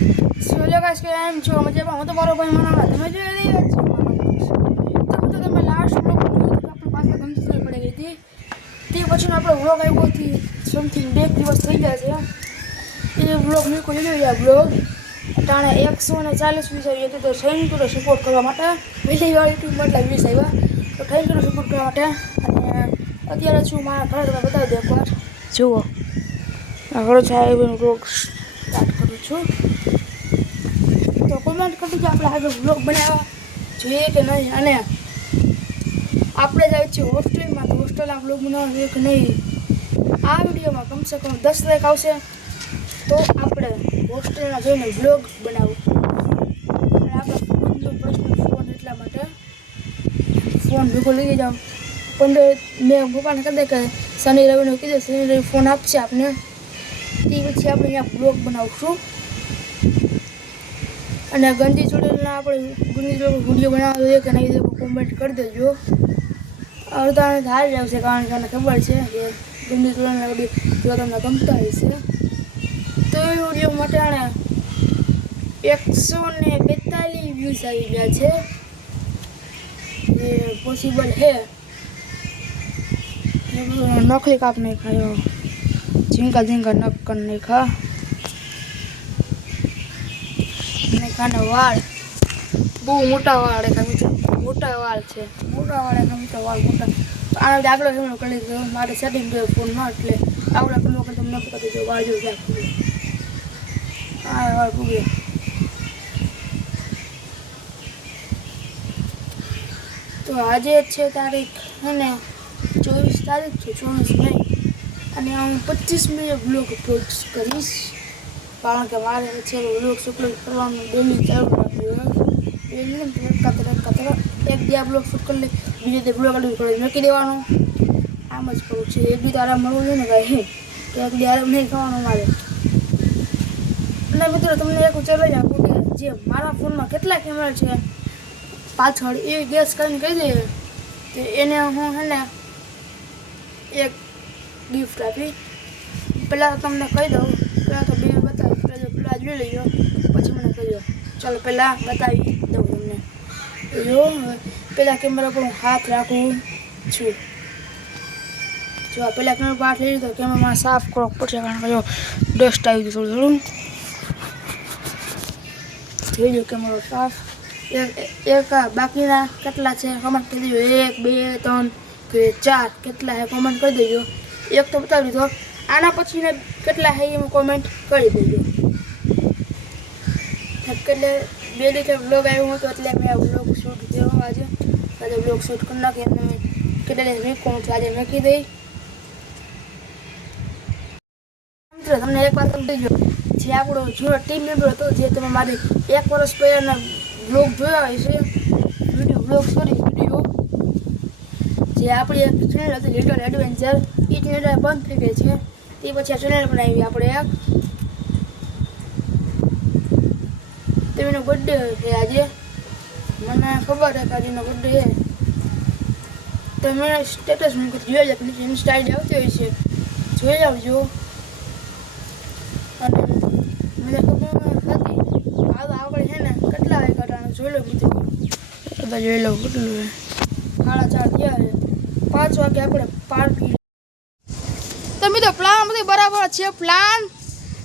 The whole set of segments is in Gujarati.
સોલો ગાઈસ કેમ છો મજામાં? હું તો મારો ભાઈ મનાવા તમે જોઈ રહ્યા છો તો તમે લાસ્ટ બ્લોગ આપણી પાસે ગમતી પડી ગઈ હતી તે પછીનો આપણો વ્લોગ આવ્યો હતી સમથિંગ 2 દિવસ થઈ ગયા છે એ વ્લોગ મેં કોઈ જોયો વ્લોગ ટાણે 140 વ્યૂઝ આવી હતી તો થેન્ક યુ સપોર્ટ કરવા માટે પહેલી વાર યુટ્યુબ માં એટલા વ્યૂઝ આવ્યા તો થેન્ક યુ સપોર્ટ કરવા માટે અને અત્યારે છું મારા ઘરે તમે બતાવી દો એકવાર જુઓ આ ઘરે છે એનો વ્લોગ સ્ટાર્ટ કરું છું તો કોમેન્ટ કરજો કે આપણે આજે વ્લોગ બનાવવા જોઈએ કે નહીં અને આપણે જાય છે હોસ્ટેલમાં તો હોસ્ટેલના વ્લોગ બનાવવા જોઈએ કે નહીં આ વિડીયોમાં કમસે કમ 10 લાઈક આવશે તો આપણે હોસ્ટેલના જોઈને વ્લોગ બનાવું અને આપણે ખુદનો પર્સનલ ફોન એટલા માટે ફોન ભેગો લઈ જાઉં 15 મેં પપ્પાને કહી દે કે શનિ રવિનું કીધું શનિ રવિ ફોન આપશે આપને તે પછી આપણે અહીંયા વ્લોગ બનાવશું અને ગંદી ચૂડેલના આપણે વિડીયો બનાવવા જોઈએ કે નહીં કોમેન્ટ કરી દેજો અડધાને હારી આવશે કારણ કે મને ખબર છે કે ગંદી ચૂડેલના વિડીયો જો તમને ગમતા હશે તો એ વિડીયો માટે 142 વ્યૂઝ આવી ગયા છે એ પોસિબલ છે નકલી કાપ નહીં ખાયો ઝીંકા ઝીંકા નક કર નહીં ખા ખાને વાળ બહુ મોટા વાળ મોટા વાળ છે મોટા વાળ મોટા વાળ મોટા આના આગળ એમનો કરી દીધો મારે સેટિંગ ગયો ફોનમાં એટલે આવડે પેલો કે તમને નક્કી કરી દીધો વાળ જો ક્યાં આ વાળ પૂગે તો આજે છે તારીખ અને 24 તારીખ છે 24 મે અને હું 25 મે બ્લોગ અપલોડ કરીશ કારણ કે મારે છે વ્લોગ શૂટ કરવાનું ડેલી ચાલુ રાખ્યું ડેલી કતરા એક દી બ્લોગ શૂટ કરી લે બીજો દી બ્લોગ અપલોડ કરી મૂકી દેવાનો આમ જ કરું છે એક દી આરામ મળવું જોઈએ ને ભાઈ તો એક દી આરામ નહીં ખાવાનું મારે અને મિત્રો તમને એક ચેલેન્જ આપું કે જે મારા ફોનમાં કેટલા કેમેરા છે પાછળ એ ગેસ કરીને કહી દઈએ તો એને હું હે ને એક ગિફ્ટ આપી પહેલાં તમને કહી દઉં પહેલાં તો બે બતાવી પેલા જોઈ લઈજો પછી મને કહી ચાલો પહેલાં બતાવી દઉં તમને જો પહેલાં કેમેરા પર હું હાથ રાખું છું જો પહેલાં કેમેરા પર હાથ લઈ લીધો કેમેરામાં સાફ કરો પછી કારણ કે જો ડસ્ટ આવી ગયું થોડું થઈ ગયો કેમેરો સાફ એક બાકીના કેટલા છે કમેન્ટ કરી દેજો 1 2 3 કે 4 કેટલા છે કમેન્ટ કરી દેજો એક તો બતાવી દીધો આના પછીને કેટલા છે એમાં કોમેન્ટ કરી દેજો એટલે 2 દિવસ વ્લોગ આવ્યો હતો એટલે મેં વ્લોગ શૂટ કર્યો આજે વ્લોગ શૂટ કરી નાખી અને કેટલા મેં કોણ આજે મૂકી દઈ મિત્રો તમને એક વાત કહી દેજો જે આપણો જૂનો ટીમ મેમ્બર હતો જે તમે મારી 1 વર્ષ પહેલાંના વ્લોગ જોયા હોય છે વ્લોગ વિડીયો જે આપણી એક ચેનલ હતી લિટલ એડવેન્ચર એ ચેનલ બંધ થઈ ગઈ છે તે પછી આ ચેનલ બનાવી આપણે એક તેનો બર્થડે છે આજે મને ખબર છે કે આજનો બર્થડે છે તો મેં સ્ટેટસ મૂકી જોઈ જાય નીચે ઇન્સ્ટા આઈડી આવતી હોય છે જોઈ આવજો અને મને ખબર હતી આપણે છે ને કેટલા વાગ્યા જોઈ લો બીજું બધા જોઈ લો કેટલું 4:30 થયા છે 5 વાગે આપણે પાર્ટી તો મિત્રો પ્લાન બધું બરાબર છે પ્લાન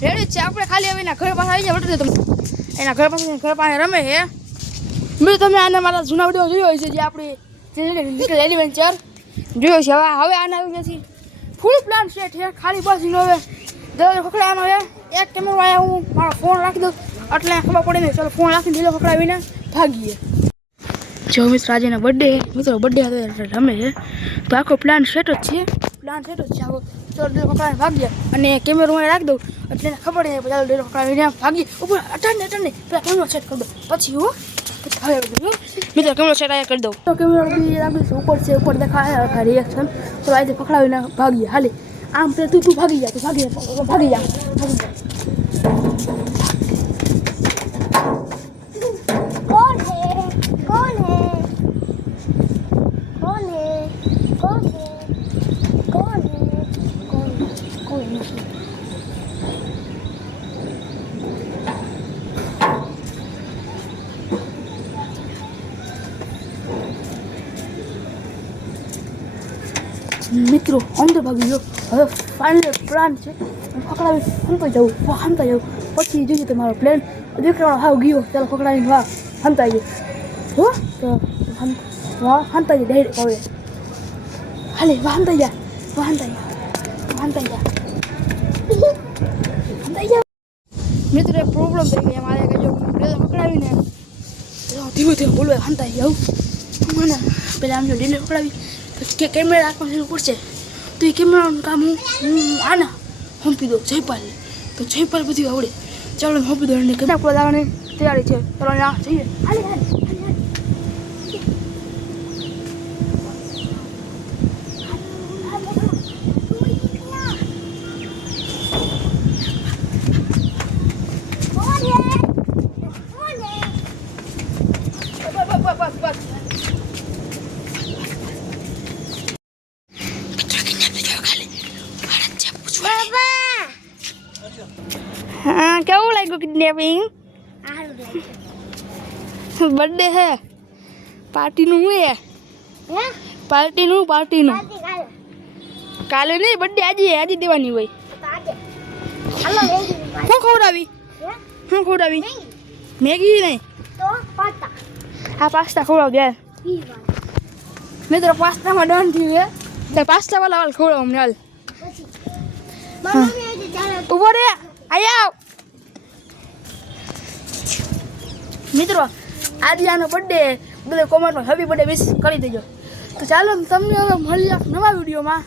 રેડી છે આપણે ખાલી હવે એના ઘર પાસે આવી જાય બતાવી તમને એના ઘર પાસે રમે છે મિત્રો તમે આને મારા જૂના વિડીયો જોયો હોય છે જે આપણી લિટલ એડવેન્ચર જોયો છે હવે આને આવી જશે ફૂલ પ્લાન સેટ છે ખાલી બસ એનો હવે દરવાજો ખખડાવવાનો હવે એક કેમેરો આવ્યા હું મારો ફોન રાખી દઉં એટલે ખબર પડે નહીં ચાલો ફોન રાખીને ઢીલો ખખડાવીને ભાગીએ જો મિત્ર આજેના બર્થડે મિત્રો બર્થડે હતો એટલે રમે છે તો આખો પ્લાન સેટ જ છે આવો ચાલો ઢીલો ખખડાવીને ભાગીએ અને કેમેરો હું રાખી દઉં એટલે એને ખબર નહીં ચાલો ઢીલો ખખડાવીને ભાગીએ ઉપર અટને પેલા કેમેરો સેટ કરી દઉં પછી હું મિત્રો કેમેરો સેટ આયા કરી દઉં તો કેમેરો બી રાખીશું ઉપર છે ઉપર દેખાય રિએક્શન તો આજે પકડાવીને ભાગીએ હાલી આમ તું ભાગી જા ભાગી જા મિત્રો અંદર ભાગી ગયો હવે ફાઇનલ પ્લાન છે પકડાવી હંતાઈ જાઉં પછી જોઈએ તમારો પ્લાન દીકરાનો હાવ ગયો ચાલો પકડાવીને વાહ હંતાઈ ગયો હો તો વાહ હંતાઈ જાય ડાયરેક્ટ હવે હાલે વાહ હંતાઈ જા મિત્રો એક પ્રોબ્લેમ થઈ ગઈ મારે કે જો પ્લેન પકડાવીને ધીમે બોલવા હંતાઈ જાઉં મને પેલા આમ જો ડીલે પકડાવી પછી કેમેરા રાખવા જરૂર પડશે તો એ કેમેરાનું કામ હું આના હોંપી દઉં જયપાલને તો જયપાલ બધી આવડે ચાલો હોંપી દઉં એને કેમેરા પર આવવાની તૈયારી છે ચાલો ના જઈએ हाँ કેવું લાગ્યું કિડનેપિંગ બર્થડે હે પાર્ટીનું હું હે પાર્ટીનું કાલે નહીં બર્થડે આજે દેવાની હોય શું ખવડાવી મેગી નહીં હા પાસ્તા ખવડાવ દે મિત્રો પાસ્તામાં ડન થયું હે પાસ્તા વાળા ખવડાવ અમને હાલ ઉભો રે આયા મિત્રો આજે આનો બર્થડે બધા કોમેન્ટમાં હેપી બર્થડે વિશ કરી દેજો તો ચાલો તમને હવે મળીએ નવા વિડીયોમાં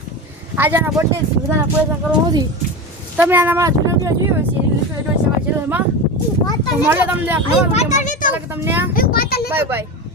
આજે આના બર્થડે બધાને પ્રયત્ન કરવો નથી તમે આના મારા જૂના વિડીયો જોયો હશે તમારા ચેનલમાં મળે તમને નવા વિડીયોમાં તમને બાય બાય